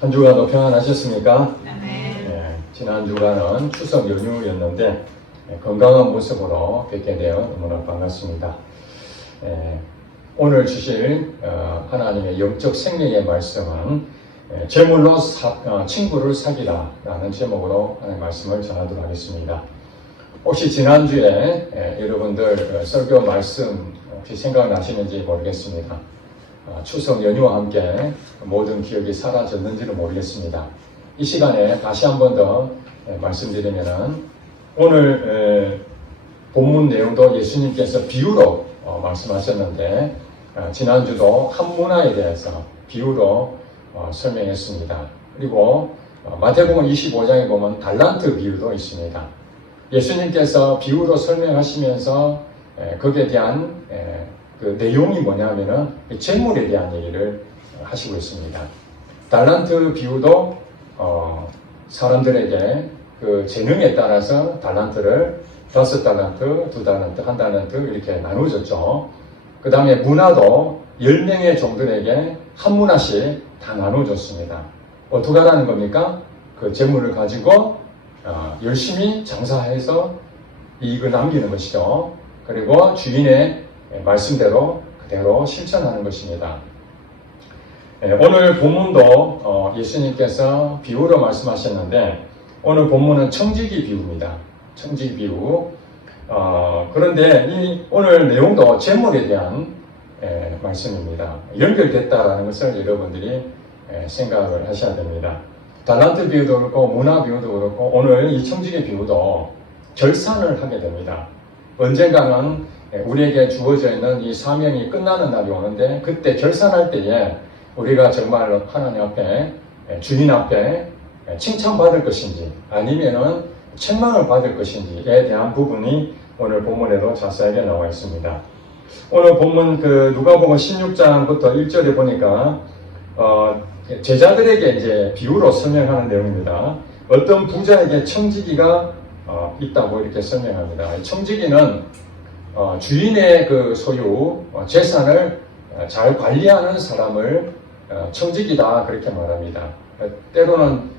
한 주간도 평안하셨습니까? 네. 지난 주간은 추석 연휴였는데 건강한 모습으로 뵙게 되어 너무나 반갑습니다. 오늘 주실 하나님의 영적 생명의 말씀은 제물로 친구를 사귀라 라는 제목으로 하나님의 말씀을 전하도록 하겠습니다. 혹시 지난주에 여러분들 설교 말씀 혹시 생각나시는지 모르겠습니다. 추석 연휴와 함께 모든 기억이 사라졌는지는 모르겠습니다. 이 시간에 다시 한 번 더 말씀드리면은 오늘 본문 내용도 예수님께서 비유로 말씀하셨는데 지난주도 한 문화에 대해서 비유로 설명했습니다. 그리고 마태복음 25장에 보면 달란트 비유도 있습니다. 예수님께서 비유로 설명하시면서 거기에 대한 그 내용이 뭐냐면은 재물에 대한 얘기를 하시고 있습니다. 달란트 비유도 사람들에게 그 재능에 따라서 달란트를 5달란트, 2달란트, 1달란트 이렇게 나누어졌죠. 그 다음에 문화도 10명의 종들에게 한 문화씩 다 나눠줬습니다. 어떻게 하라는 겁니까? 그 재물을 가지고 열심히 장사해서 이익을 남기는 것이죠. 그리고 주인의 말씀대로 그대로 실천하는 것입니다. 오늘 본문도 예수님께서 비유로 말씀하셨는데 오늘 본문은 청지기 비유입니다. 청지기 비유. 그런데 이 오늘 내용도 재물에 대한 말씀입니다. 연결됐다라는 것을 여러분들이 생각을 하셔야 됩니다. 달란트 비유도 그렇고 문화 비유도 그렇고 오늘 이 청지기 비유도 결산을 하게 됩니다. 언젠가는 우리에게 주어져 있는 이 사명이 끝나는 날이 오는데 그때 결산할 때에 우리가 정말 하나님 앞에 주님 앞에 칭찬받을 것인지 아니면은 책망을 받을 것인지에 대한 부분이 오늘 본문에도 자세하게 나와 있습니다. 오늘 본문 그 누가복음 16장부터 1절에 보니까 제자들에게 이제 비유로 설명하는 내용입니다. 어떤 부자에게 청지기가 있다고 이렇게 설명합니다. 청지기는 주인의 그 소유 재산을 잘 관리하는 사람을 청지기다 그렇게 말합니다. 때로는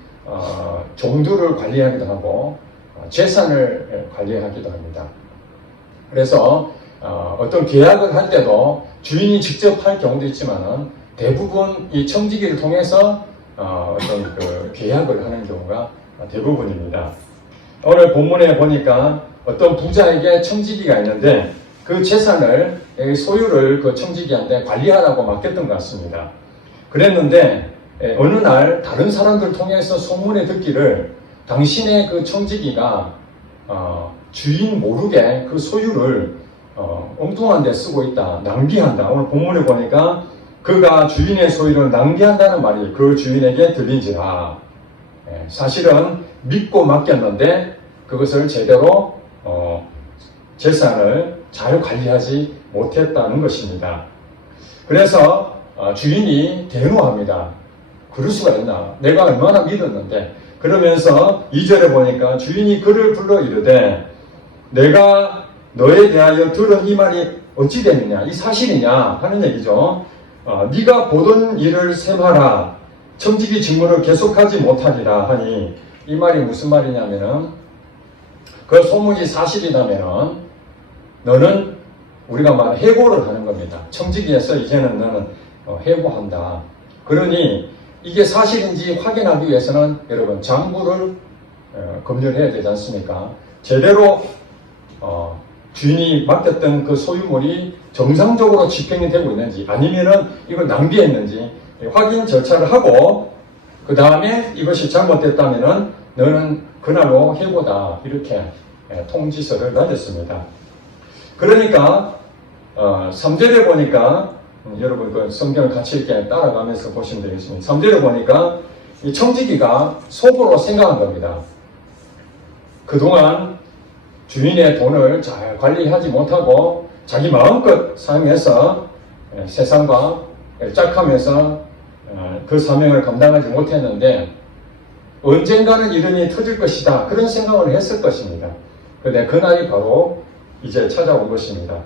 종들을 관리하기도 하고 재산을 관리하기도 합니다. 그래서 어떤 계약을 할 때도 주인이 직접 할 경우도 있지만은 대부분 이 청지기를 통해서 어떤 그 계약을 하는 경우가 대부분입니다. 오늘 본문에 보니까 어떤 부자에게 청지기가 있는데 그 재산을 소유를 그 청지기한테 관리하라고 맡겼던 것 같습니다. 그랬는데 어느 날 다른 사람들 통해서 소문에 듣기를 당신의 그 청지기가 주인 모르게 그 소유를 엉뚱한 데 쓰고 있다, 낭비한다. 오늘 본문에 보니까 그가 주인의 소유를 낭비한다는 말이 그 주인에게 들린지라. 사실은 믿고 맡겼는데 그것을 제대로 재산을 잘 관리하지 못했다는 것입니다. 그래서 주인이 대노합니다. 그럴 수가 있나? 내가 얼마나 믿었는데. 그러면서 2절에 보니까 주인이 그를 불러 이르되 내가 너에 대하여 들은 이 말이 어찌 되느냐? 이 사실이냐? 하는 얘기죠. 네가 보던 일을 셈하라. 청지기 직무를 계속하지 못하리라 하니 이 말이 무슨 말이냐면은 그 소문이 사실이라면은 너는 우리가 말 해고를 하는 겁니다. 청지기에서 이제는 너는 해고한다. 그러니 이게 사실인지 확인하기 위해서는 여러분 장부를 검열해야 되지 않습니까? 제대로 주인이 맡겼던 그 소유물이 정상적으로 집행이 되고 있는지 아니면은 이걸 낭비했는지 확인 절차를 하고 그 다음에 이것이 잘못됐다면은 너는 그날로 해고다 이렇게 통지서를 내렸습니다. 그러니까 3절에 보니까 여러분 그 성경을 같이 이렇게 따라가면서 보시면 되겠습니다. 3절에 보니까 이 청지기가 속으로 생각한 겁니다. 그동안 주인의 돈을 잘 관리하지 못하고 자기 마음껏 사용해서 세상과 짝하면서 그 사명을 감당하지 못했는데 언젠가는 이런 일이 터질 것이다 그런 생각을 했을 것입니다. 그런데 그날이 바로 이제 찾아온 것입니다.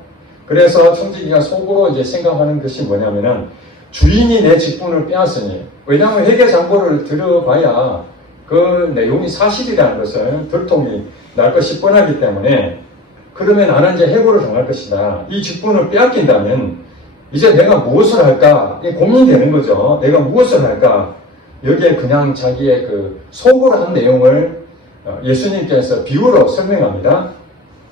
그래서 청지기가 속으로 이제 생각하는 것이 뭐냐면은 주인이 내 직분을 빼앗으니 왜냐하면 회계장부를 들어봐야 그 내용이 사실이라는 것을 들통이 날 것이 뻔하기 때문에 그러면 나는 이제 해고를 당할 것이다. 이 직분을 빼앗긴다면 이제 내가 무엇을 할까? 고민되는 거죠. 내가 무엇을 할까? 여기에 그냥 자기의 그 속으로 한 내용을 예수님께서 비유로 설명합니다.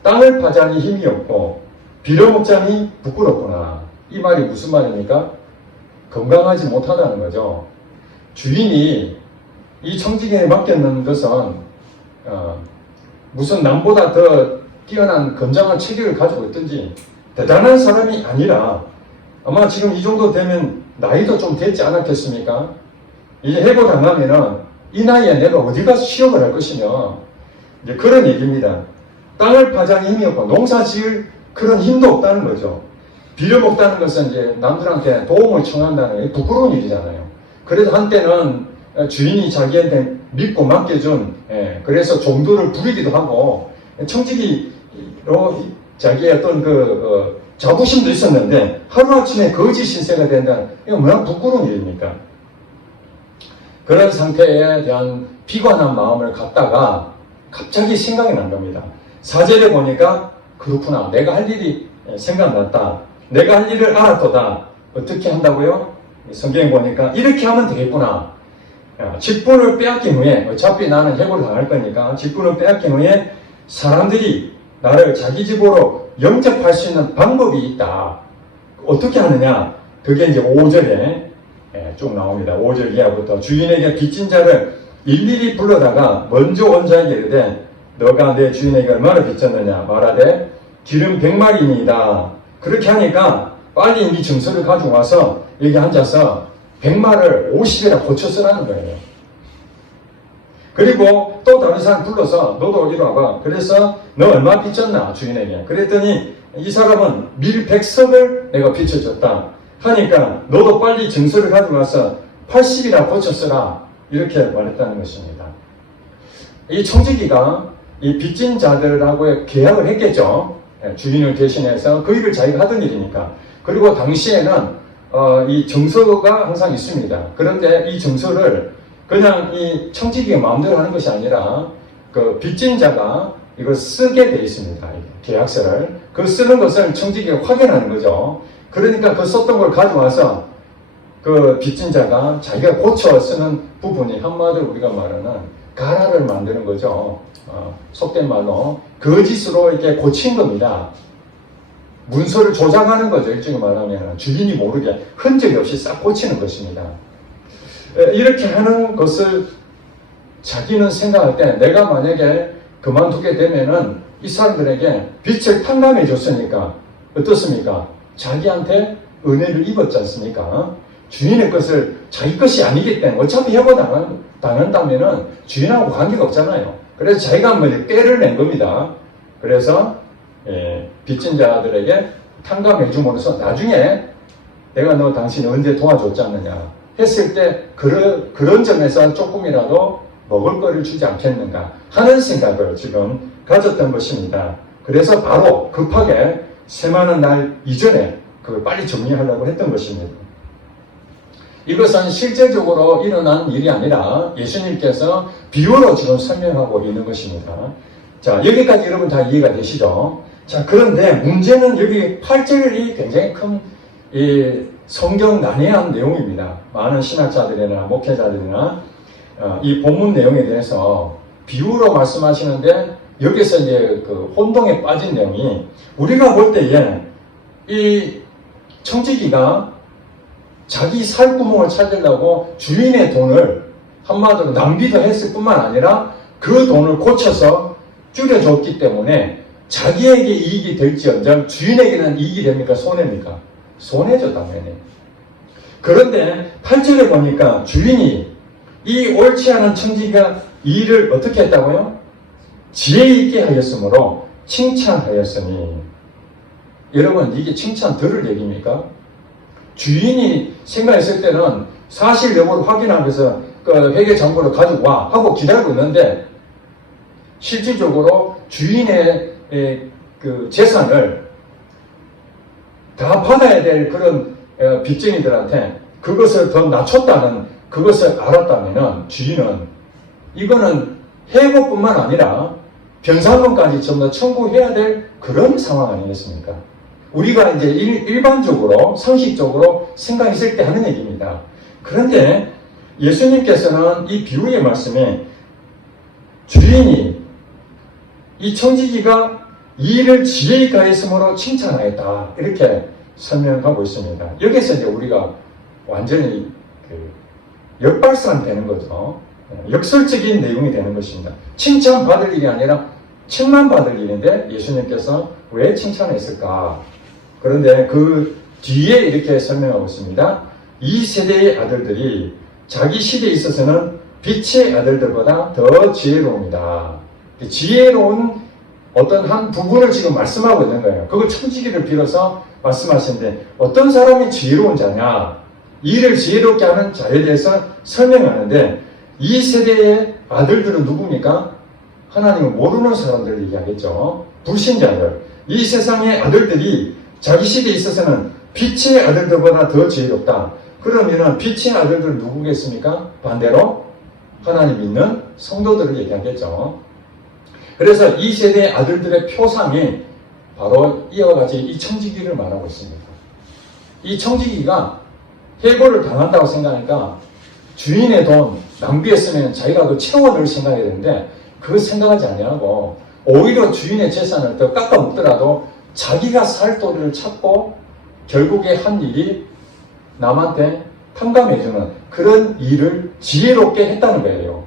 땅을 파자니 힘이 없고 빌어먹자니 부끄럽구나. 이 말이 무슨 말입니까? 건강하지 못하다는 거죠. 주인이 이 청지기에 맡겼는 것은 무슨 남보다 더 뛰어난 건장한 체격을 가지고 있든지 대단한 사람이 아니라 아마 지금 이 정도 되면 나이도 좀 됐지 않았겠습니까? 이제 해고당하면은 이 나이에 내가 어디 가서 취업을 할 것이며 이제 그런 얘기입니다. 땅을 파자니 힘이 없고 농사 지을 그런 힘도 없다는 거죠. 빌려먹다는 것은 이제 남들한테 도움을 청한다는 게 부끄러운 일이잖아요. 그래도 한때는 주인이 자기한테 믿고 맡겨준 그래서 종도를 부리기도 하고 청지기로 자기의 어떤 자부심도 있었는데 하루아침에 거짓 신세가 된다는 이거 뭐야 부끄러운 일입니까? 그런 상태에 대한 비관한 마음을 갖다가 갑자기 생각이 난 겁니다. 사제를 보니까 그렇구나. 내가 할 일이 생각났다. 내가 할 일을 알았도다. 어떻게 한다고요? 성경에 보니까 이렇게 하면 되겠구나. 직분을 빼앗긴 후에 어차피 나는 해고를 당할 거니까 직분을 빼앗긴 후에 사람들이 나를 자기 집으로 영접할 수 있는 방법이 있다. 어떻게 하느냐? 그게 이제 5절에 쭉 나옵니다. 5절 이하부터 주인에게 빚진 자를 일일이 불러다가 먼저 온 자에게 이르되 너가 내 주인에게 얼마나 빚졌느냐 말하되 기름 100마리니이다. 그렇게 하니까 빨리 이 증서를 가지고 와서 여기 앉아서 100마를 50이라 고쳐 쓰라는 거예요. 그리고 또 다른 사람 불러서 너도 이리 와봐. 그래서 너 얼마 빚졌나 주인에게. 그랬더니 이 사람은 밀 100석을 내가 빚어줬다 하니까 너도 빨리 증서를 가지고 와서 80이라 고쳐 쓰라. 이렇게 말했다는 것입니다. 이 청지기가 이 빚진 자들하고 계약을 했겠죠. 주인을 대신해서 그 일을 자기가 하던 일이니까. 그리고 당시에는 이 증서가 항상 있습니다. 그런데 이 증서를 그냥 이 청지기가 마음대로 하는 것이 아니라 그 빚진 자가 이걸 쓰게 되어 있습니다. 계약서를. 그 쓰는 것을 청지기가 확인하는 거죠. 그러니까 그 썼던 걸 가져와서 그 빚진 자가 자기가 고쳐 쓰는 부분이 한마디로 우리가 말하는 가라를 만드는 거죠. 속된 말로 거짓으로 이렇게 고친 겁니다. 문서를 조작하는 거죠. 일종의 말하면 주인이 모르게 흔적이 없이 싹 고치는 것입니다. 이렇게 하는 것을 자기는 생각할 때 내가 만약에 그만두게 되면은 이 사람들에게 빛을 탕감해 줬으니까 어떻습니까? 자기한테 은혜를 입었지 않습니까? 주인의 것을 자기 것이 아니기 때문에 어차피 해고당한다면은 주인하고 관계가 없잖아요. 그래서 자기가 뭐 꾀를 낸 겁니다. 그래서 빚진 자들에게 탕감해 줌으로써 나중에 내가 너 당신이 언제 도와줬지 않느냐 했을 때 그런 점에서 조금이라도 먹을 거를 주지 않겠는가 하는 생각을 지금 가졌던 것입니다. 그래서 바로 급하게 세마는 날 이전에 그걸 빨리 정리하려고 했던 것입니다. 이것은 실제적으로 일어난 일이 아니라 예수님께서 비유로 지금 설명하고 있는 것입니다. 자, 여기까지 여러분 다 이해가 되시죠? 자, 그런데 문제는 여기 8절이 굉장히 큰 성경 난해한 내용입니다. 많은 신학자들이나 목회자들이나 이 본문 내용에 대해서 비유로 말씀하시는데 여기서 이제 그 혼동에 빠진 내용이 우리가 볼 때에 이 청지기가 자기 살구멍을 찾으려고 주인의 돈을 한마디로 낭비도 했을 뿐만 아니라 그 돈을 고쳐서 줄여줬기 때문에 자기에게 이익이 될지언정 주인에게는 이익이 됩니까? 손해입니까? 손해죠, 당연히. 그런데 8절에 보니까 주인이 이 옳지 않은 청지기가 이 일을 어떻게 했다고요? 지혜 있게 하였으므로 칭찬하였으니. 여러분, 이게 칭찬 들을 얘기입니까? 주인이 생각했을 때는 사실 여부를 확인하면서 그 회계 정보를 가지고 와 하고 기다리고 있는데 실질적으로 주인의 그 재산을 다 받아야 될 그런 빚쟁이들한테 그것을 더 낮췄다는 그것을 알았다면 주인은 이거는 해고뿐만 아니라 변상금까지 전부 다 청구해야 될 그런 상황 아니겠습니까? 우리가 이제 일반적으로 상식적으로 생각했을 때 하는 얘기입니다. 그런데 예수님께서는 이 비유의 말씀에 주인이 이 청지기가 이 일을 지혜히 가했으므로 칭찬하였다 이렇게 설명하고 있습니다. 여기서 이제 우리가 완전히 역발상되는 거죠. 역설적인 내용이 되는 것입니다. 칭찬받을 일이 아니라 책망받을 일인데 예수님께서 왜 칭찬했을까? 그런데 그 뒤에 이렇게 설명하고 있습니다. 이 세대의 아들들이 자기 시대에 있어서는 빛의 아들들보다 더 지혜로웁니다. 지혜로운 어떤 한 부분을 지금 말씀하고 있는 거예요. 그걸 청지기를 빌어서 말씀하시는데 어떤 사람이 지혜로운 자냐? 이 일을 지혜롭게 하는 자에 대해서 설명하는데 이 세대의 아들들은 누굽니까? 하나님을 모르는 사람들을 얘기하겠죠. 불신자들. 이 세상의 아들들이 자기 시대에 있어서는 빛의 아들들보다 더 지혜롭다. 그러면은 빛의 아들들은 누구겠습니까? 반대로 하나님 믿는 성도들을 얘기하겠죠. 그래서 이 세대의 아들들의 표상이 바로 이와 같이 이 청지기를 말하고 있습니다. 이 청지기가 해고를 당한다고 생각하니까 주인의 돈 낭비했으면 자기가 그 채워넣을 생각해야 되는데 그거 생각하지 아니하고 오히려 주인의 재산을 더 깎아 먹더라도 자기가 살 도리를 찾고 결국에 한 일이 남한테 탕감해주는 그런 일을 지혜롭게 했다는 거예요.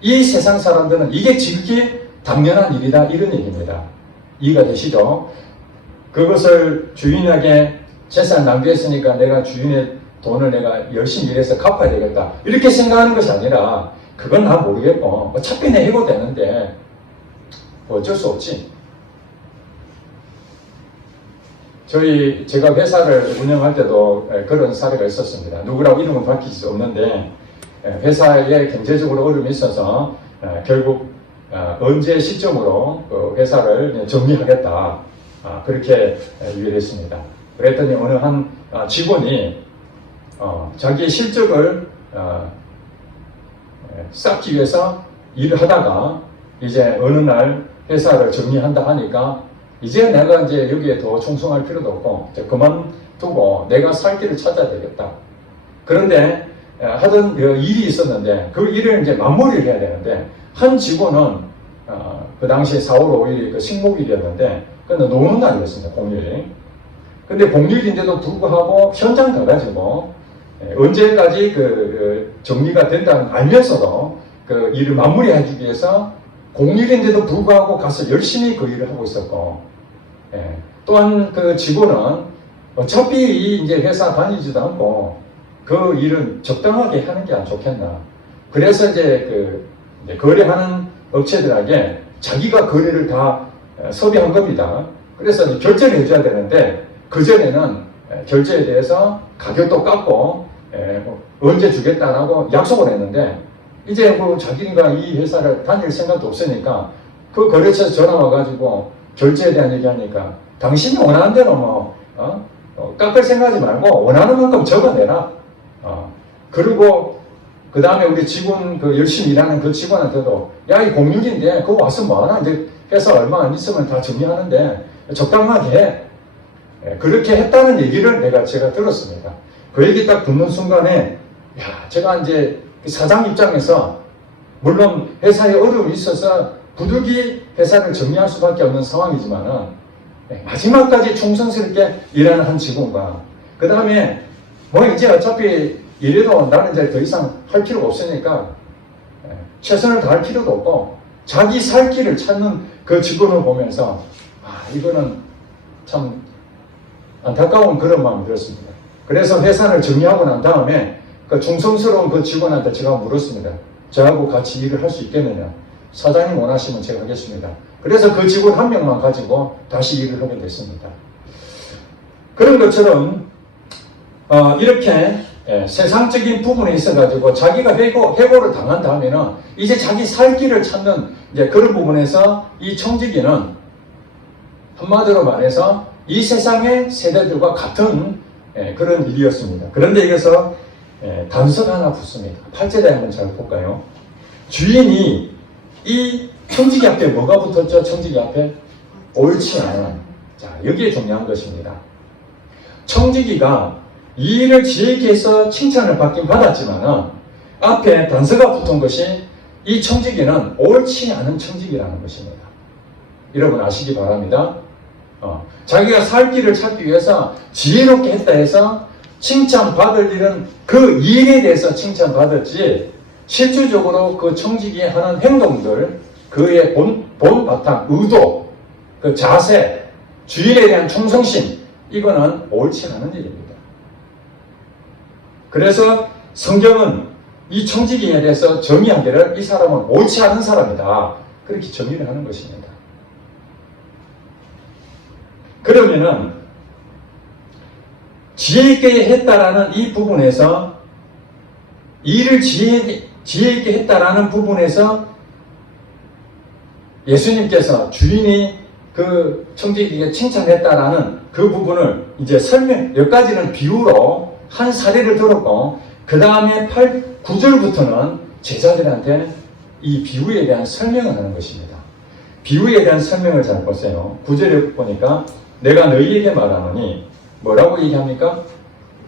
이 세상 사람들은 이게 지극히 당연한 일이다 이런 얘기입니다. 이해가 되시죠? 그것을 주인에게 재산 낭비했으니까 내가 주인의 돈을 내가 열심히 일해서 갚아야 되겠다 이렇게 생각하는 것이 아니라 그건 나 모르겠고 어차피 내 해고되는데 어쩔 수 없지. 제가 회사를 운영할 때도 그런 사례가 있었습니다. 누구라고 이름은 밝힐 수 없는데 회사에 경제적으로 어려움이 있어서 결국 언제 시점으로 그 회사를 정리하겠다 그렇게 얘기를 했습니다. 그랬더니 어느 한 직원이 자기의 실적을 쌓기 위해서 일을 하다가 이제 어느 날 회사를 정리한다 하니까 이제 내가 이제 여기에 더 충성할 필요도 없고 이제 그만두고 내가 살 길을 찾아야 되겠다. 그런데 하던 일이 있었는데 그 일을 이제 마무리를 해야 되는데 한 직원은 그 당시에 4월 5일이 그 식목일이었는데 그건 노는 날이었습니다. 공휴일이. 근데 공휴일인데도 불구하고 현장 가가지고 언제까지 그 정리가 된다는 알면서도 그 일을 마무리해주기 위해서 공휴일인데도 불구하고 가서 열심히 그 일을 하고 있었고, 또한 그 직원은 어차피 이제 회사 다니지도 않고 그 일은 적당하게 하는 게 안 좋겠나. 그래서 이제 거래하는 업체들에게 자기가 거래를 다 섭외한 겁니다. 그래서 결제를 해줘야 되는데 그전에는 결제에 대해서 가격도 깎고 언제 주겠다라고 약속을 했는데 이제 뭐 자기가 이 회사를 다닐 생각도 없으니까 그 거래처에서 전화 와가지고 결제에 대한 얘기하니까 당신이 원하는 대로 깎을 생각하지 말고 원하는 만큼 적어내라. 그리고 그 다음에 우리 직원 열심히 일하는 그 직원한테도 야, 이 공휴일인데 그거 와서 뭐하나 이제 회사 얼마 안 있으면 다 정리하는데 적당하게 해. 그렇게 했다는 얘기를 제가 들었습니다. 그 얘기 딱 듣는 순간에 제가 이제 사장 입장에서 물론 회사에 어려움이 있어서 부득이 회사를 정리할 수밖에 없는 상황이지만은 마지막까지 충성스럽게 일하는 한 직원과 그 다음에 뭐 이제 어차피 이래도 나는 이제 더 이상 할 필요가 없으니까 최선을 다할 필요도 없고 자기 살 길을 찾는 그 직원을 보면서 이거는 참 안타까운 그런 마음이 들었습니다. 그래서 회사를 정리하고 난 다음에 그 충성스러운 그 직원한테 제가 물었습니다. 저하고 같이 일을 할 수 있겠느냐. 사장님 원하시면 제가 하겠습니다. 그래서 그 직원 한 명만 가지고 다시 일을 하게 됐습니다. 그런 것처럼 이렇게 세상적인 부분에 있어가지고 자기가 해고를 당한 다음에는 이제 자기 살 길을 찾는 이제 그런 부분에서 이 청지기는 한마디로 말해서 이 세상의 세대들과 같은 그런 일이었습니다. 그런데 여기서 단서가 하나 붙습니다. 8절에 한번 잘 볼까요? 주인이 이 청지기 앞에 뭐가 붙었죠? 청지기 앞에 옳지 않은. 자, 여기에 중요한 것입니다. 청지기가 이 일을 지혜있게 해서 칭찬을 받긴 받았지만 앞에 단서가 붙은 것이 이 청지기는 옳지 않은 청지기라는 것입니다. 여러분 아시기 바랍니다. 자기가 살 길을 찾기 위해서 지혜롭게 했다 해서 칭찬받을 일은 그 일에 대해서 칭찬받았지 실질적으로 그 청지기에 하는 행동들, 그의 본바탕, 의도, 그 자세, 주인에 대한 충성심, 이거는 옳지 않은 일입니다. 그래서 성경은 이 청지기에 대해서 정의하기를 이 사람은 옳지 않은 사람이다. 그렇게 정의를 하는 것입니다. 그러면은 지혜있게 했다라는 이 부분에서 일을 지혜있게 했다라는 부분에서 예수님께서 주인이 그 청지기에게 칭찬했다라는 그 부분을 이제 여기까지는 비유로 한 사례를 들었고 그 다음에 9절부터는 제자들한테 이 비유에 대한 설명을 하는 것입니다. 비유에 대한 설명을 잘 보세요. 9절에 보니까 내가 너희에게 말하노니 뭐라고 얘기합니까?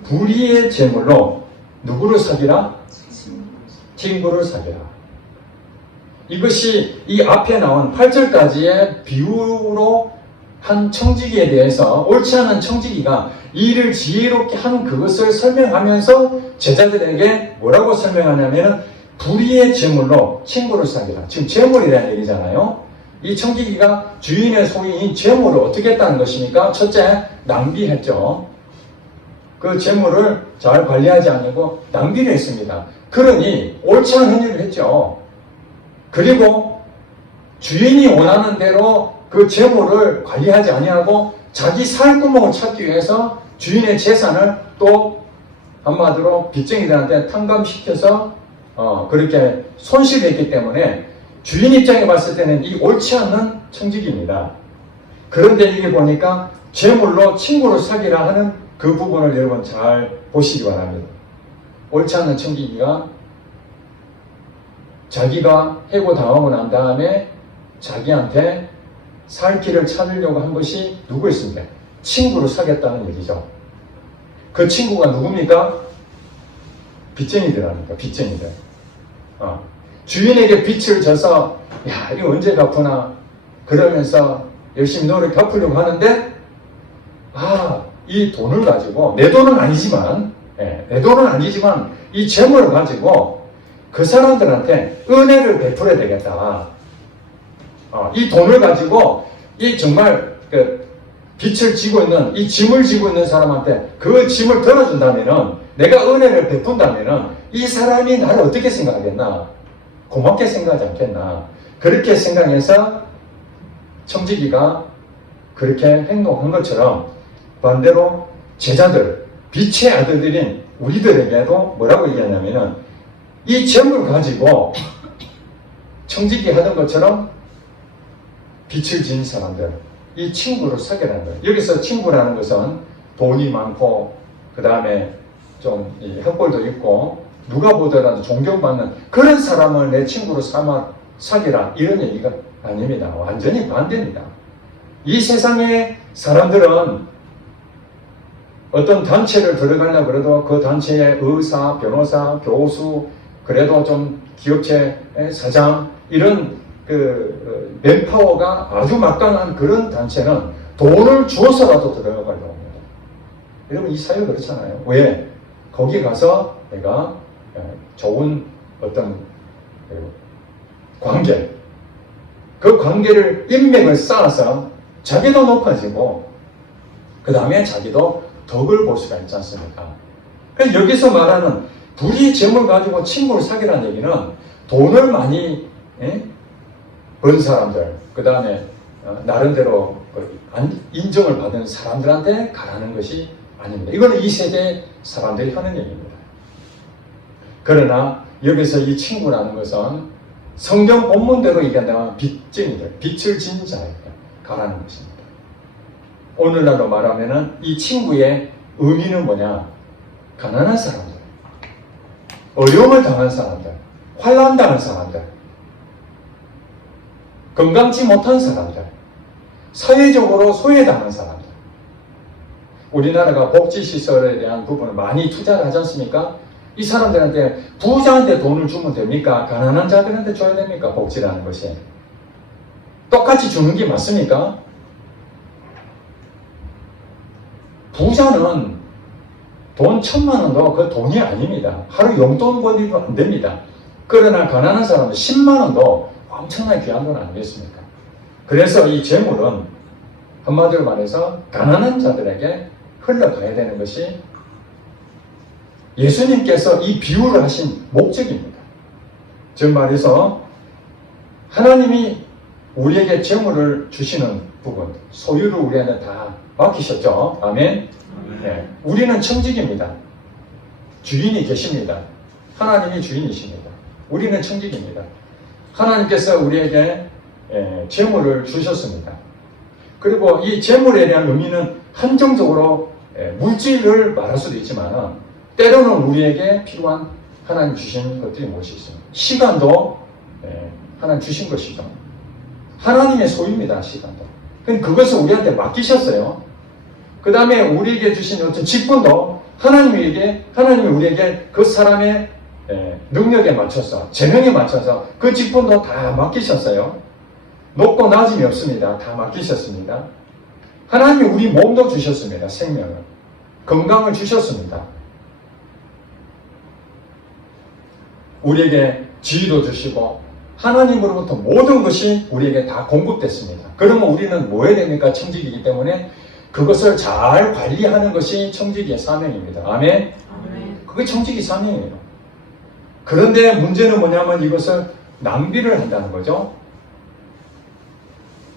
불의의 제물로 누구를 사기라? 친구를 사기라. 이것이 이 앞에 나온 8절까지의 비유로 한 청지기에 대해서 옳지 않은 청지기가 일을 지혜롭게 한 그것을 설명하면서 제자들에게 뭐라고 설명하냐면 불의의 제물로 친구를 사기라. 지금 제물이라는 얘기잖아요. 이 청지기가 주인의 소유인 재물을 어떻게 했다는 것입니까? 첫째, 낭비했죠. 그 재물을 잘 관리하지 않고 낭비를 했습니다. 그러니 옳지 않은 일을 했죠. 그리고 주인이 원하는 대로 그 재물을 관리하지 아니하고 자기 살 구멍을 찾기 위해서 주인의 재산을 또 한마디로 빚쟁이들한테 탕감시켜서 그렇게 손실을 했기 때문에 주인 입장에 봤을 때는 이 옳지 않은 청지기입니다. 그런데 이게 보니까 재물로 친구를 사기라 하는 그 부분을 여러분 잘 보시기 바랍니다. 옳지 않은 청지기가 자기가 해고당하고 난 다음에 자기한테 살 길을 찾으려고 한 것이 누구였습니까? 친구를 사겠다는 얘기죠. 그 친구가 누굽니까? 빚쟁이들 아닙니까? 빚쟁이들. 주인에게 빚을 져서 야 이거 언제 갚으나 그러면서 열심히 노력해 갚으려고 하는데 이 돈을 가지고 내 돈은 아니지만 이 재물을 가지고 그 사람들한테 은혜를 베풀어야 되겠다. 이 돈을 가지고 이 정말 그 빚을 지고 있는 이 짐을 지고 있는 사람한테 그 짐을 덜어준다면은 내가 은혜를 베푼다면은 이 사람이 나를 어떻게 생각하겠나? 고맙게 생각하지 않겠나? 그렇게 생각해서 청지기가 그렇게 행동한 것처럼 반대로 제자들, 빛의 아들들인 우리들에게도 뭐라고 얘기하냐면은 이 재물을 가지고 청지기 하던 것처럼 빛을 지닌 사람들, 이 친구를 사귀라는 거예요. 여기서 친구라는 것은 돈이 많고 그 다음에 좀 학벌도 있고 누가 보더라도 존경받는 그런 사람을 내 친구로 삼아 사귀라 이런 얘기가 아닙니다. 완전히 반대입니다. 이 세상의 사람들은 어떤 단체를 들어가려고 그래도 그 단체의 의사, 변호사, 교수, 그래도 좀 기업체 사장 이런 그 맨파워가 아주 막강한 그런 단체는 돈을 주어서라도 들어가려고 합니다. 여러분 이 사회 그렇잖아요. 왜? 거기 가서 내가 좋은 어떤 관계, 그 관계를 인맥을 쌓아서 자기도 높아지고 그 다음에 자기도 덕을 볼 수가 있지 않습니까? 그래서 여기서 말하는 불의 재물 가지고 친구를 사귀라는 얘기는 돈을 많이 번 사람들, 그 다음에 나름대로 인정을 받은 사람들한테 가라는 것이 아닙니다. 이거는 이 세대 사람들이 하는 얘기입니다. 그러나 여기서 이 친구라는 것은 성경 본문대로 얘기한다면 빚쟁이들, 빚을 진 자에게 가라는 것입니다. 오늘날로 말하면 이 친구의 의미는 뭐냐? 가난한 사람들, 어려움을 당한 사람들, 환난 당한 사람들, 건강치 못한 사람들, 사회적으로 소외당한 사람들. 우리나라가 복지시설에 대한 부분을 많이 투자를 하지 않습니까? 이 사람들한테 부자한테 돈을 주면 됩니까? 가난한 자들한테 줘야 됩니까? 복지라는 것이. 똑같이 주는 게 맞습니까? 부자는 돈 1,000만 원도 그 돈이 아닙니다. 하루 용돈 벌이도 안 됩니다. 그러나 가난한 사람은 10만 원도 엄청나게 귀한 돈 아니겠습니까? 그래서 이 재물은 한마디로 말해서 가난한 자들에게 흘러가야 되는 것이 예수님께서 이 비유를 하신 목적입니다. 즉 말해서 하나님이 우리에게 재물을 주시는 부분, 소유를 우리한테 다 맡기셨죠. 아멘. 네. 우리는 청직입니다. 주인이 계십니다. 하나님이 주인이십니다. 우리는 청직입니다. 하나님께서 우리에게 재물을 주셨습니다. 그리고 이 재물에 대한 의미는 한정적으로 물질을 말할 수도 있지만 때로는 우리에게 필요한 하나님 주신 것들이 무엇이 있습니다. 시간도 하나님 주신 것이죠. 하나님의 소유입니다. 시간도. 그것을 우리한테 맡기셨어요. 그 다음에 우리에게 주신 어떤 직분도 하나님이 우리에게 그 사람의 능력에 맞춰서, 재능에 맞춰서 그 직분도 다 맡기셨어요. 높고 낮음이 없습니다. 다 맡기셨습니다. 하나님이 우리 몸도 주셨습니다. 생명을. 건강을 주셨습니다. 우리에게 지위도 주시고 하나님으로부터 모든 것이 우리에게 다 공급됐습니다. 그러면 우리는 뭐 해야 됩니까? 청직이기 때문에 그것을 잘 관리하는 것이 청직의 사명입니다. 아멘? 그게 청직의 사명이에요. 그런데 문제는 뭐냐면 이것을 낭비를 한다는 거죠.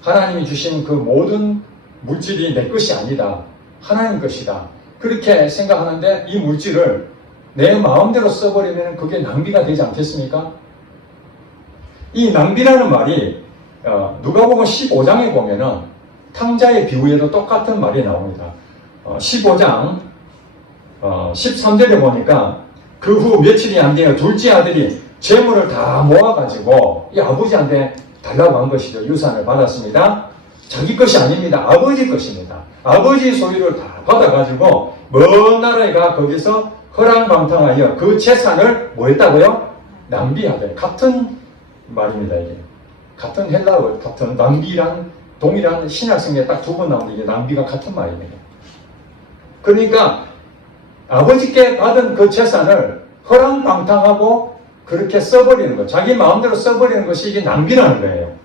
하나님이 주신 그 모든 물질이 내 것이 아니다. 하나님 것이다. 그렇게 생각하는데 이 물질을 내 마음대로 써버리면 그게 낭비가 되지 않겠습니까? 이 낭비라는 말이 누가복음 15장에 보면은 탕자의 비유에도 똑같은 말이 나옵니다. 15장 13절에 보니까 그 후 며칠이 안 되어 둘째 아들이 재물을 다 모아가지고 이 아버지한테 달라고 한 것이죠. 유산을 받았습니다. 자기 것이 아닙니다. 아버지 것입니다. 아버지 소유를 다 받아가지고 먼 나라에 가 거기서 허랑방탕하여 그 재산을 뭐 했다고요? 낭비하되. 같은 말입니다. 이게 같은 헬라어, 같은 낭비란 동일한 신약성에 딱 2번 나오는데 이게 낭비가 같은 말입니다. 그러니까 아버지께 받은 그 재산을 허랑방탕하고 그렇게 써버리는 것, 자기 마음대로 써버리는 것이 이게 낭비라는 거예요.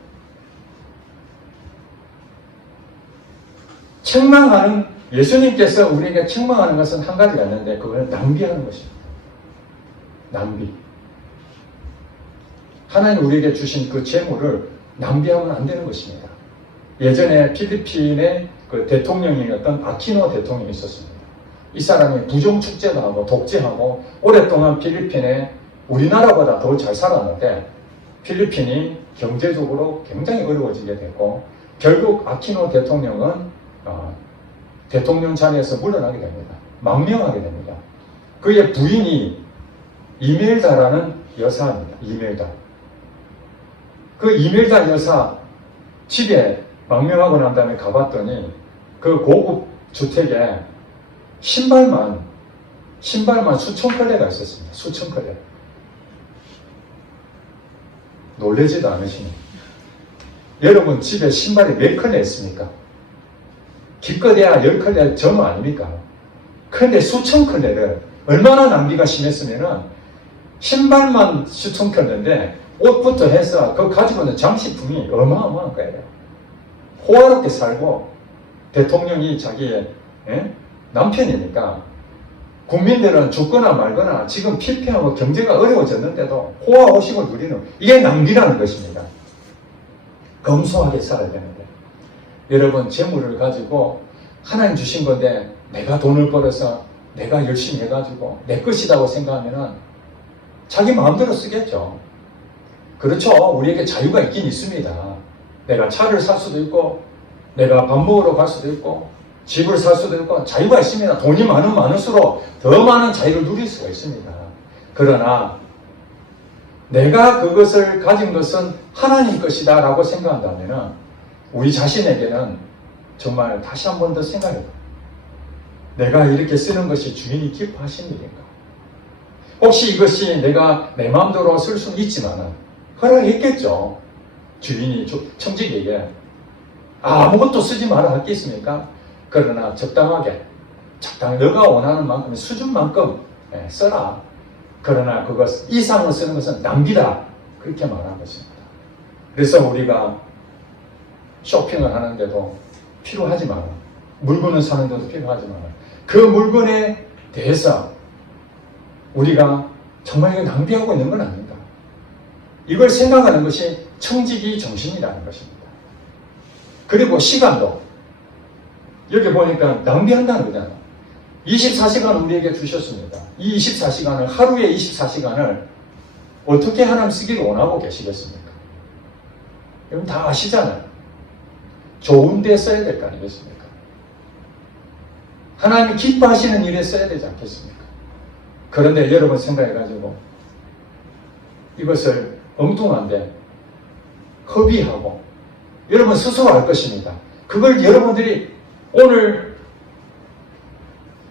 책망하는, 예수님께서 우리에게 책망하는 것은 한 가지가 있는데 그거는 낭비하는 것입니다. 낭비. 하나님 우리에게 주신 그 재물을 낭비하면 안 되는 것입니다. 예전에 필리핀의 그 대통령이었던 아키노 대통령이 있었습니다. 이 사람이 부정축제도 하고 독재하고 오랫동안 필리핀에 우리나라보다 더 잘 살았는데 필리핀이 경제적으로 굉장히 어려워지게 됐고 결국 아키노 대통령은 대통령 자리에서 물러나게 됩니다. 망명하게 됩니다. 그의 부인이 이멜다라는 여사입니다. 이멜다. 그 이멜다 여사 집에 망명하고 난 다음에 가봤더니 그 고급 주택에 신발만 수천 켤레가 있었습니다. 수천 켤레. 놀라지도 않으시네. 여러분 집에 신발이 몇 켤레 있습니까? 기껏해야 10켤레 전후 아닙니까? 그런데 수천 켤레를 얼마나 낭비가 심했으면은 신발만 수천 켤레인데 옷부터 해서 그 가지고 있는 장식품이 어마어마한 거예요. 호화롭게 살고 대통령이 자기의 남편이니까 국민들은 죽거나 말거나 지금 피폐하고 경제가 어려워졌는데도 호화호식을 누리는 이게 낭비라는 것입니다. 검소하게 살아야 되는데 여러분 재물을 가지고 하나님 주신 건데 내가 돈을 벌어서 내가 열심히 해가지고 내 것이라고 생각하면 자기 마음대로 쓰겠죠. 그렇죠. 우리에게 자유가 있긴 있습니다. 내가 차를 살 수도 있고 내가 밥 먹으러 갈 수도 있고 집을 살 수도 있고 자유가 있습니다. 돈이 많으면 많을수록 더 많은 자유를 누릴 수가 있습니다. 그러나 내가 그것을 가진 것은 하나님 것이다 라고 생각한다면 우리 자신에게는 정말 다시 한 번 더 생각해봐. 내가 이렇게 쓰는 것이 주인이 기뻐하신 일인가? 혹시 이것이 내가 내 마음대로 쓸 수는 있지만 허락했겠죠. 주인이 청지기에게 아무것도 쓰지 마라 했겠습니까? 그러나 적당히 너가 원하는 만큼 수준만큼 써라. 그러나 그것 이상을 쓰는 것은 낭비다. 그렇게 말한 것입니다. 그래서 우리가 쇼핑을 하는데도 필요하지 마라. 물건을 사는데도 필요하지 마라. 그 물건에 대해서 우리가 정말 이거 낭비하고 있는 건 아닌가. 이걸 생각하는 것이 청지기 정신이라는 것입니다. 그리고 시간도 여기 보니까 낭비한다는 거잖아요. 24시간 우리에게 주셨습니다. 이 24시간을 하루에 24시간을 어떻게 하나님 쓰기를 원하고 계시겠습니까? 여러분 다 아시잖아요. 좋은 데 써야 될 거 아니겠습니까? 하나님이 기뻐하시는 일에 써야 되지 않겠습니까? 그런데 여러분 생각해가지고 이것을 엉뚱한데 허비하고 여러분 스스로 알 것입니다. 그걸 여러분들이 오늘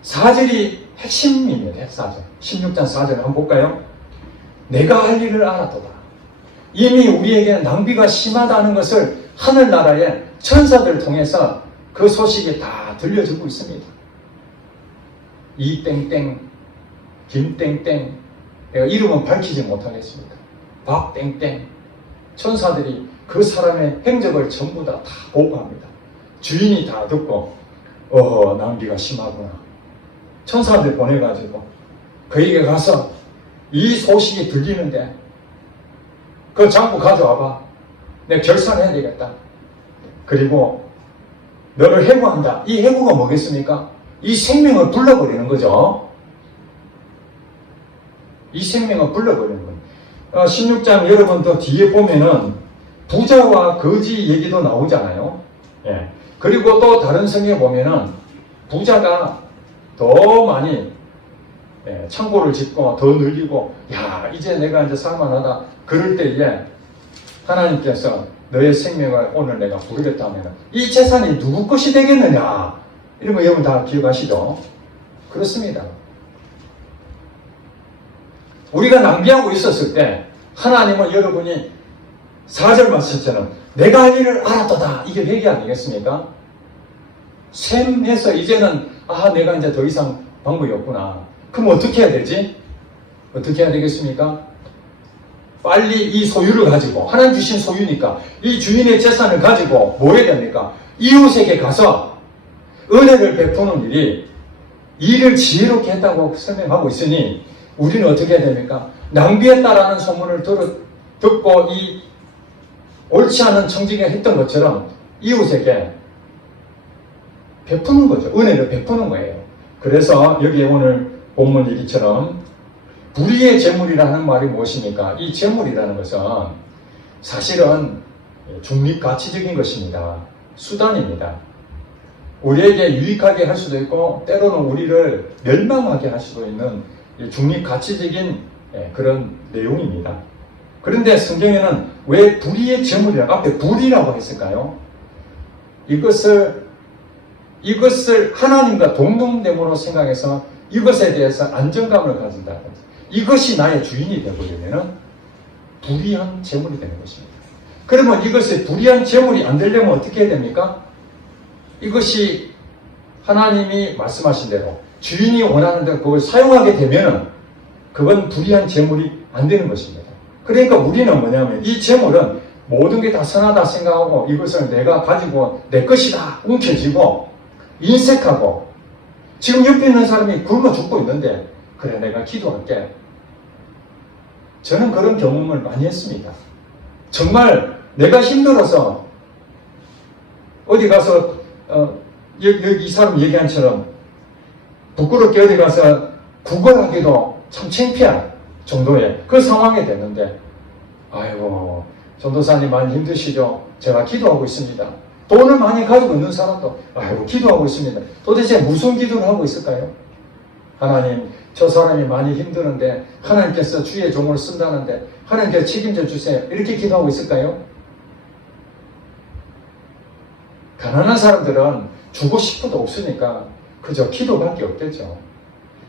4절이 핵심입니다. 4절. 16장 4절 한번 볼까요? 내가 할 일을 알았도다. 이미 우리에게 낭비가 심하다는 것을 하늘나라의 천사들을 통해서 그 소식이 다 들려주고 있습니다. 이 땡땡, 김 땡땡, 내가 이름은 밝히지 못하겠습니다. 박 땡땡, 천사들이 그 사람의 행적을 전부 다 보고합니다. 주인이 다 듣고 낭비가 심하구나. 천사들 보내가지고 그에게 가서 이 소식이 들리는데 그 장부 가져와봐. 내가 결산해야 되겠다. 그리고 너를 해고한다. 이 해고가 뭐겠습니까? 이 생명을 불러버리는 거죠. 이 생명을 불러버리는 거예요. 16장 여러분 더 뒤에 보면은 부자와 거지 얘기도 나오잖아요. 예. 그리고 또 다른 성경에 보면은 부자가 더 많이 창고를 짓고 더 늘리고 이제 내가 이제 살만하다. 그럴 때에 하나님께서 너의 생명을 오늘 내가 부르겠다 하면 이 재산이 누구 것이 되겠느냐. 이런 거 여러분 다 기억하시죠? 그렇습니다. 우리가 낭비하고 있었을 때 하나님은 여러분이 4절 말씀처럼 내가 할 일을 알았도다. 이게 회개 아니겠습니까? 샘해서 이제는 내가 이제 더 이상 방법이 없구나. 그럼 어떻게 해야 되지? 어떻게 해야 되겠습니까? 빨리 이 소유를 가지고 하나님 주신 소유니까 이 주인의 재산을 가지고 뭐 해야 됩니까? 이웃에게 가서 은혜를 베푸는 일을 지혜롭게 했다고 설명하고 있으니 우리는 어떻게 해야 됩니까? 낭비했다라는 소문을 듣고 이 옳지 않은 청지기가 했던 것처럼 이웃에게 베푸는 거죠. 은혜를 베푸는 거예요. 그래서 여기에 오늘 본문 얘기처럼 불의의 재물이라는 말이 무엇입니까? 이 재물이라는 것은 사실은 중립가치적인 것입니다. 수단입니다. 우리에게 유익하게 할 수도 있고 때로는 우리를 멸망하게 할 수도 있는 중립가치적인 그런 내용입니다. 그런데 성경에는 왜 불의의 재물이라고 앞에 불이라고 했을까요? 이것을 하나님과 동등됨으로 생각해서 이것에 대해서 안정감을 가진다. 이것이 나의 주인이 되어버리면 불의한 재물이 되는 것입니다. 그러면 이것이 불의한 재물이 안 되려면 어떻게 해야 됩니까? 이것이 하나님이 말씀하신 대로 주인이 원하는 대로 그걸 사용하게 되면 그건 불의한 재물이 안 되는 것입니다. 그러니까 우리는 뭐냐면 이 재물은 모든 게 다 선하다 생각하고 이것을 내가 가지고 내 것이다 움켜쥐고 인색하고 지금 옆에 있는 사람이 굶어 죽고 있는데 그래 내가 기도할게. 저는 그런 경험을 많이 했습니다. 정말 내가 힘들어서 어디 가서 여기 이 사람 얘기한 처럼 부끄럽게 어디 가서 구걸하기도 참 창피한 정도의 그 상황이 됐는데 아이고 전도사님 많이 힘드시죠? 제가 기도하고 있습니다. 돈을 많이 가지고 있는 사람도 아이고 기도하고 있습니다. 도대체 무슨 기도를 하고 있을까요? 하나님 저 사람이 많이 힘드는데 하나님께서 주의 종을 쓴다는데 하나님께서 책임져 주세요. 이렇게 기도하고 있을까요? 가난한 사람들은 주고 싶어도 없으니까 그저 기도밖에 없겠죠.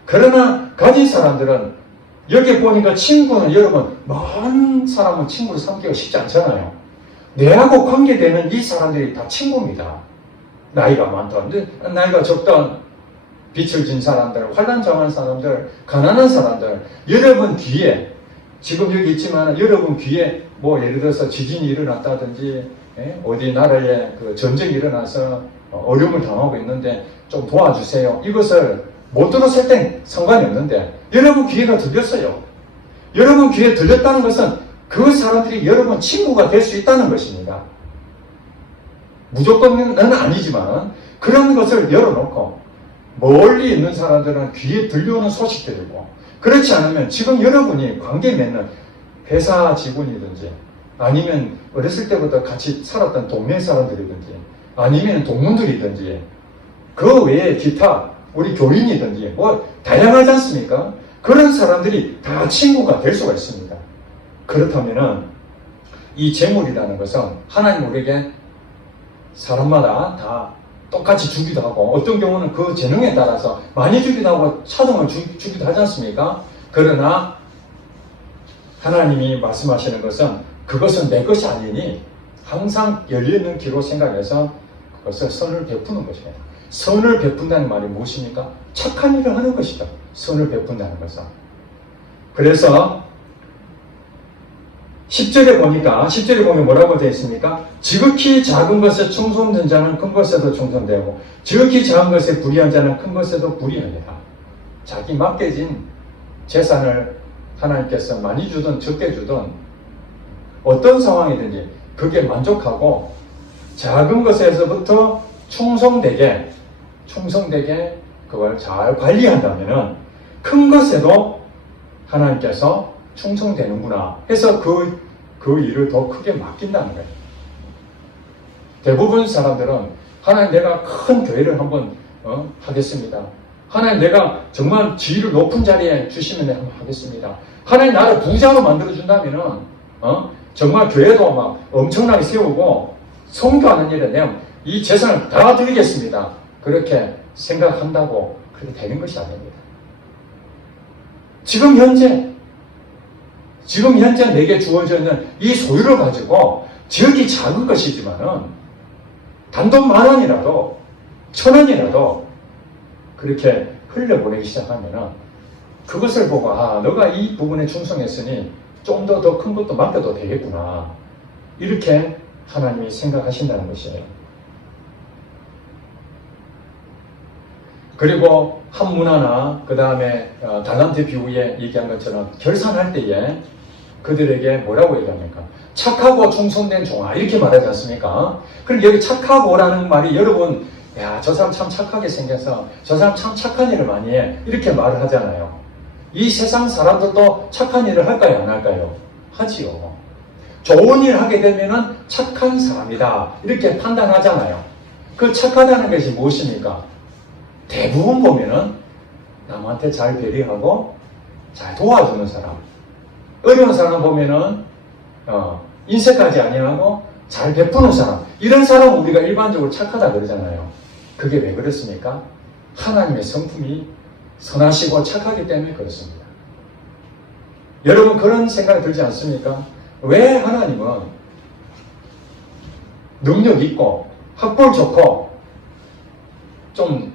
그러나 가진 사람들은 여기 보니까 친구는 여러분 많은 사람은 친구를 삼기가 쉽지 않잖아요. 내하고 관계되는 이 사람들이 다 친구입니다. 나이가 많던, 나이가 적던, 빛을 진 사람들, 환난당한 사람들, 가난한 사람들, 여러분 귀에 지금 여기 있지만 여러분 귀에 뭐 예를 들어서 지진이 일어났다든지 어디 나라에 그 전쟁이 일어나서 어려움을 당하고 있는데 좀 도와주세요. 이것을 못 들었을 땐 상관이 없는데 여러분 귀에가 들렸어요. 여러분 귀에 들렸다는 것은 그 사람들이 여러분 친구가 될 수 있다는 것입니다. 무조건은 아니지만 그런 것을 열어놓고 멀리 있는 사람들은 귀에 들려오는 소식들이고 그렇지 않으면 지금 여러분이 관계 맺는 회사 직원이든지 아니면 어렸을 때부터 같이 살았던 동네 사람들이든지 아니면 동문들이든지 그 외에 기타 우리 교인이든지 뭐 다양하지 않습니까? 그런 사람들이 다 친구가 될 수가 있습니다. 그렇다면은 이 재물이라는 것은 하나님 우리에게 사람마다 다 똑같이 주기도 하고 어떤 경우는 그 재능에 따라서 많이 주기도 하고 차등을 주기도 하지 않습니까? 그러나 하나님이 말씀하시는 것은 그것은 내 것이 아니니 항상 열려있는 기로 생각해서 그것을 선을 베푸는 것입니다. 선을 베푼다는 말이 무엇입니까? 착한 일을 하는 것이다. 선을 베푼다는 것은. 그래서 10절에 보면 뭐라고 되어 있습니까? 지극히 작은 것에 충성된 자는 큰 것에도 충성되고 지극히 작은 것에 불의한 자는 큰 것에도 불의하니라. 자기 맡겨진 재산을 하나님께서 많이 주든 적게 주든 어떤 상황이든지 그게 만족하고 작은 것에서부터 충성되게 그걸 잘 관리한다면 큰 것에도 하나님께서 충성되는구나 해서 그 일을 더 크게 맡긴다는 거예요. 대부분 사람들은 하나님 내가 큰 교회를 한번 하겠습니다. 하나님 내가 정말 지위를 높은 자리에 주시면 내가 한번 하겠습니다. 하나님 나를 부자로 만들어준다면 정말 교회도 막 엄청나게 세우고 선교하는 일에 내가 이 재산을 다 드리겠습니다. 그렇게 생각한다고 그렇게 되는 것이 아닙니다. 지금 현재 내게 주어져 있는 이 소유를 가지고 지극히 작은 것이지만은 단돈 10,000원이라도 1,000원이라도 그렇게 흘려보내기 시작하면은 그것을 보고 너가 이 부분에 충성했으니 좀 더 큰 것도 맡겨도 되겠구나 이렇게 하나님이 생각하신다는 것이에요. 그리고 한 문화나 그 다음에 달란트 비유에 얘기한 것처럼 결산할 때에 그들에게 뭐라고 얘기합니까? 착하고 충성된 종아 이렇게 말하지 않습니까? 그럼 여기 착하고라는 말이 여러분 저 사람 참 착하게 생겨서 저 사람 참 착한 일을 많이 해 이렇게 말을 하잖아요. 이 세상 사람들도 착한 일을 할까요? 안 할까요? 하지요. 좋은 일을 하게 되면은 착한 사람이다 이렇게 판단하잖아요. 그 착하다는 것이 무엇입니까? 대부분 보면은 남한테 잘 배려하고 잘 도와주는 사람, 어려운 사람 보면은 인색하지 아니하고 잘 베푸는 사람, 이런 사람은 우리가 일반적으로 착하다 그러잖아요. 그게 왜 그렇습니까? 하나님의 성품이 선하시고 착하기 때문에 그렇습니다. 여러분 그런 생각이 들지 않습니까? 왜 하나님은 능력 있고 학벌 좋고 좀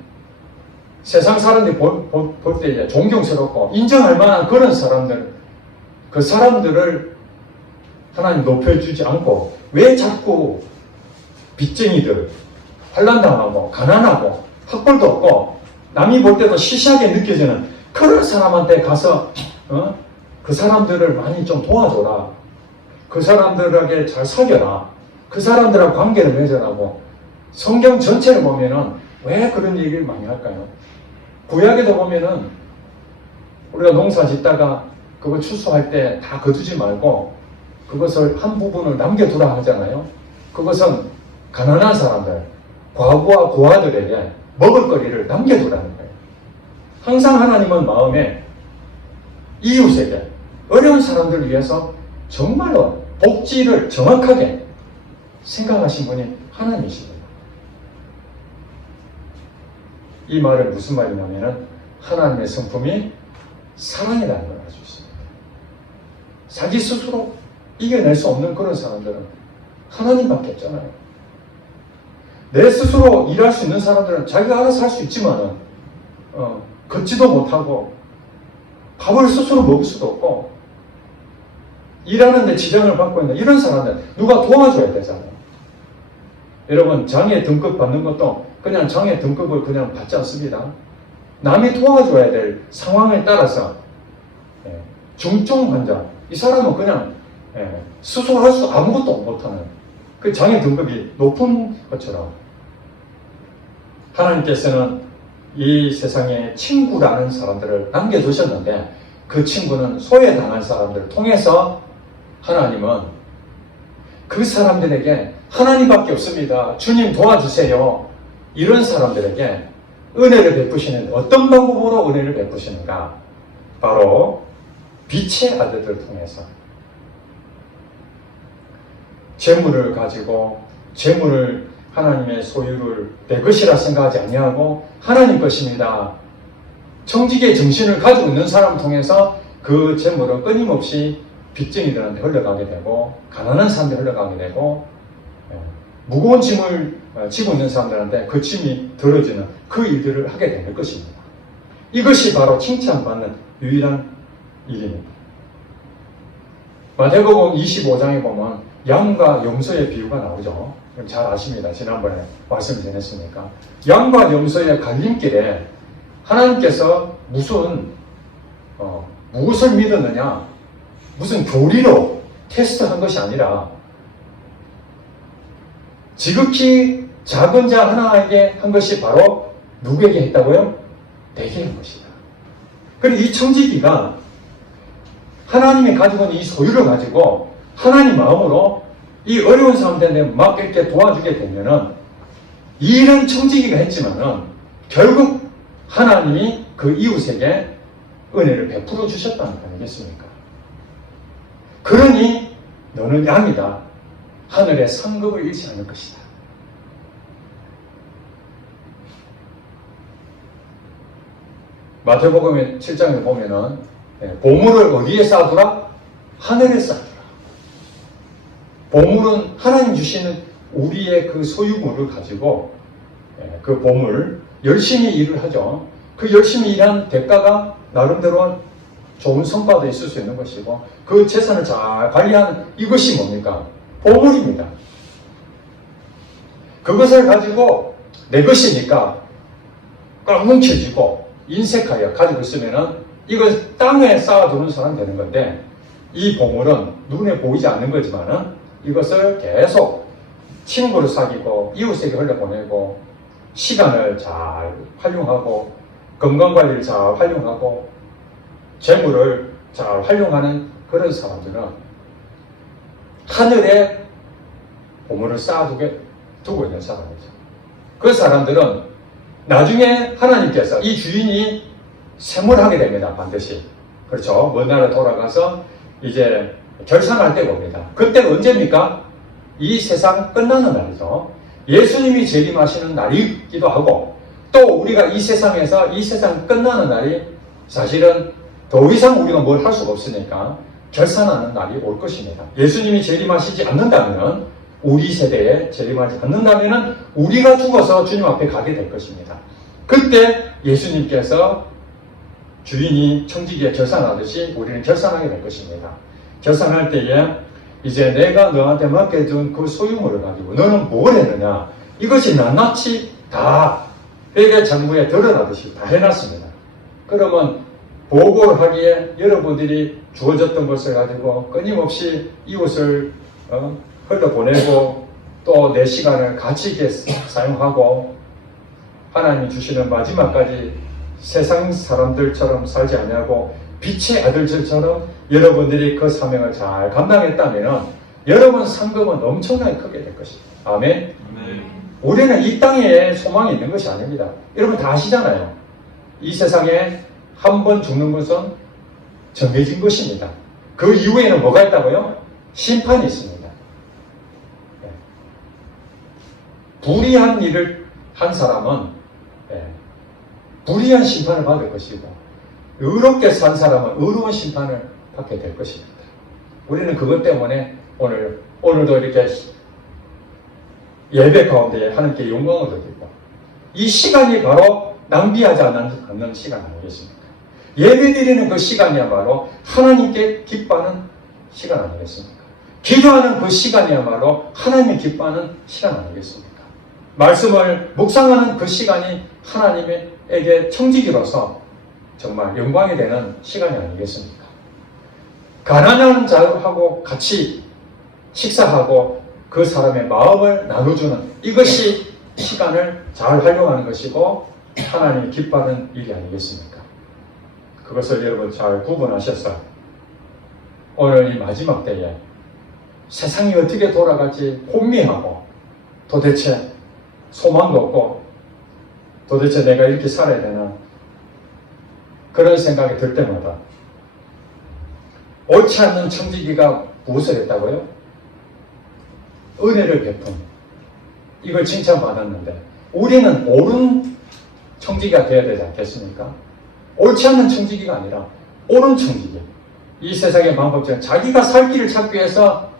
세상 사람들이 볼 때 존경스럽고 인정할 만한 그런 사람들, 그 사람들을 하나님 높여주지 않고 왜 자꾸 빚쟁이들, 환난당하고 가난하고 학벌도 없고 남이 볼 때도 시시하게 느껴지는 그런 사람한테 가서 그 사람들을 많이 좀 도와줘라. 그 사람들에게 잘 사겨라. 그 사람들하고 관계를 맺으라고 성경 전체를 보면은 왜 그런 얘기를 많이 할까요? 구약에도 보면은 우리가 농사 짓다가 그거 추수할 때 다 거두지 말고 그것을 한 부분을 남겨두라 하잖아요. 그것은 가난한 사람들, 과부와 고아들에게 먹을 거리를 남겨두라는 거예요. 항상 하나님은 마음에 이웃에게, 어려운 사람들을 위해서 정말로 복지를 정확하게 생각하신 분이 하나님이십니다. 이 말은 무슨 말이냐면은 하나님의 성품이 사랑이라는 걸 알 수 있습니다. 자기 스스로 이겨낼 수 없는 그런 사람들은 하나님밖에 없잖아요. 내 스스로 일할 수 있는 사람들은 자기가 알아서 할 수 있지만은 걷지도 못하고 밥을 스스로 먹을 수도 없고 일하는데 지장을 받고 있는 이런 사람들 누가 도와줘야 되잖아요. 여러분, 장애 등급 받는 것도 그냥 장애 등급을 그냥 받지 않습니다. 남이 도와줘야 될 상황에 따라서 중증 환자, 이 사람은 그냥 스스로 할 수 아무것도 못하는 그 장애 등급이 높은 것처럼 하나님께서는 이 세상에 친구라는 사람들을 남겨두셨는데 그 친구는 소외당한 사람들을 통해서 하나님은 그 사람들에게 하나님밖에 없습니다. 주님 도와주세요. 이런 사람들에게 은혜를 베푸시는 어떤 방법으로 은혜를 베푸시는가? 바로 빛의 아들들을 통해서 재물을 가지고 재물을 하나님의 소유를 내 것이라 생각하지 아니하고 하나님 것입니다. 청지기의 정신을 가지고 있는 사람을 통해서 그 재물은 끊임없이 빚쟁이들한테 흘러가게 되고 가난한 사람들이 흘러가게 되고 무거운 짐을 지고 있는 사람들한테 그 짐이 들어지는 그 일들을 하게 되는 것입니다. 이것이 바로 칭찬받는 유일한 일입니다. 마태복음 25장에 보면 양과 염소의 비유가 나오죠. 잘 아십니다. 지난번에 말씀 드렸으니까. 양과 염소의 갈림길에 하나님께서 무엇을 믿었느냐, 무슨 교리로 테스트한 것이 아니라 지극히 작은 자 하나에게 한 것이 바로 누구에게 했다고요? 내게 한 것이다. 그리고 이 청지기가 하나님이 가지고 있는 이 소유를 가지고 하나님 마음으로 이 어려운 사람들한테 막 이렇게 도와주게 되면은 이런 청지기가 했지만은 결국 하나님이 그 이웃에게 은혜를 베풀어 주셨다는 거 아니겠습니까? 그러니 너는 양이다. 하늘의 상급을 잃지 않을 것이다. 마태복음 7장에 보면은 보물을 어디에 쌓아두라? 하늘에 쌓아두라. 보물은 하나님 주시는 우리의 그 소유물을 가지고 그 보물 열심히 일을 하죠. 그 열심히 일한 대가가 나름대로 좋은 성과도 있을 수 있는 것이고 그 재산을 잘 관리하는 이것이 뭡니까? 보물입니다. 그것을 가지고 내 것이니까 꽉 뭉쳐지고 인색하여 가지고 있으면은 이걸 땅에 쌓아두는 사람 되는 건데 이 보물은 눈에 보이지 않는 거지만은 이것을 계속 친구를 사귀고 이웃에게 흘려보내고 시간을 잘 활용하고 건강관리를 잘 활용하고 재물을 잘 활용하는 그런 사람들은 하늘에 보물을 두고 있는 사람이죠. 그 사람들은 나중에 하나님께서 이 주인이 세물하게 됩니다. 반드시. 그렇죠. 먼 나라 돌아가서 이제 결산할 때가 옵니다. 그때가 언제입니까? 이 세상 끝나는 날이죠. 예수님이 재림하시는 날이기도 하고 또 우리가 이 세상에서 이 세상 끝나는 날이 사실은 더 이상 우리가 뭘 할 수가 없으니까 결산하는 날이 올 것입니다. 예수님이 재림하시지 않는다면 우리 세대에 재림하지 않는다면 우리가 죽어서 주님 앞에 가게 될 것입니다. 그때 예수님께서 주인이 청지기에 결산하듯이 우리는 결산하게 될 것입니다. 결산할 때에 이제 내가 너한테 맡겨준 그 소유물을 가지고 너는 뭘 했느냐 이것이 낱낱이 다 회계 장부에 드러나듯이 다 해놨습니다. 그러면 보고를 하기에 여러분들이 주어졌던 것을 가지고 끊임없이 이웃을 흘려보내고 또 내 시간을 가치 있게 사용하고 하나님이 주시는 마지막까지 세상 사람들처럼 살지 아니하고 빛의 아들들처럼 여러분들이 그 사명을 잘 감당했다면 여러분 상급은 엄청나게 크게 될 것입니다. 아멘. 우리는 이 땅에 소망이 있는 것이 아닙니다. 여러분 다 아시잖아요. 이 세상에 한 번 죽는 것은 정해진 것입니다. 그 이후에는 뭐가 있다고요? 심판이 있습니다. 불의한 일을 한 사람은 불의한 심판을 받을 것이고, 의롭게 산 사람은 의로운 심판을 받게 될 것입니다. 우리는 그것 때문에 오늘도 이렇게 예배 가운데 하나님께 영광을 드리고, 이 시간이 바로 낭비하지 않는 시간 아니겠습니까? 예배 드리는 그 시간이야말로 하나님께 기뻐하는 시간 아니겠습니까? 기도하는 그 시간이야말로 하나님이 기뻐하는 시간 아니겠습니까? 말씀을 묵상하는 그 시간이 하나님에게 청지기로서 정말 영광이 되는 시간이 아니겠습니까? 가난한 자하고 같이 식사하고 그 사람의 마음을 나눠주는 이것이 시간을 잘 활용하는 것이고 하나님이 기뻐하는 일이 아니겠습니까? 그것을 여러분 잘 구분하셔서 오늘 이 마지막 때에 세상이 어떻게 돌아갈지 혼미하고 도대체 소망도 없고 도대체 내가 이렇게 살아야 되나 그런 생각이 들 때마다 옳지 않는 청지기가 무엇을 했다고요? 은혜를 베푼 이걸 칭찬받았는데 우리는 옳은 청지기가 되어야 되지 않겠습니까? 옳지 않는 청지기가 아니라 옳은 청지기. 이 세상의 방법처럼 자기가 살 길을 찾기 위해서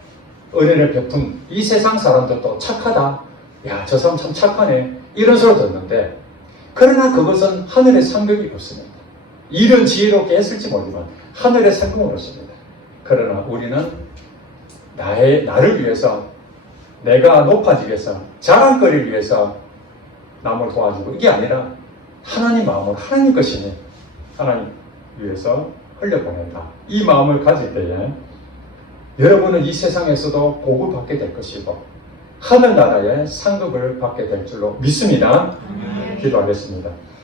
은혜를 베푼 이 세상 사람들도 착하다. 야, 저 사람 참 착하네. 이런 소리 듣는데 그러나 그것은 하늘의 상급이 없습니다. 일은 지혜롭게 했을지 모르지만 하늘의 상급은 없습니다. 그러나 우리는 나를 위해서 내가 높아지기 위해서 자랑거리를 위해서 남을 도와주고 이게 아니라 하나님 마음으로 하나님 것이니 하나님 위해서 흘려보낸다. 이 마음을 가질 때에 여러분은 이 세상에서도 복을 받게 될 것이고 하늘나라의 상급을 받게 될 줄로 믿습니다. 기도하겠습니다.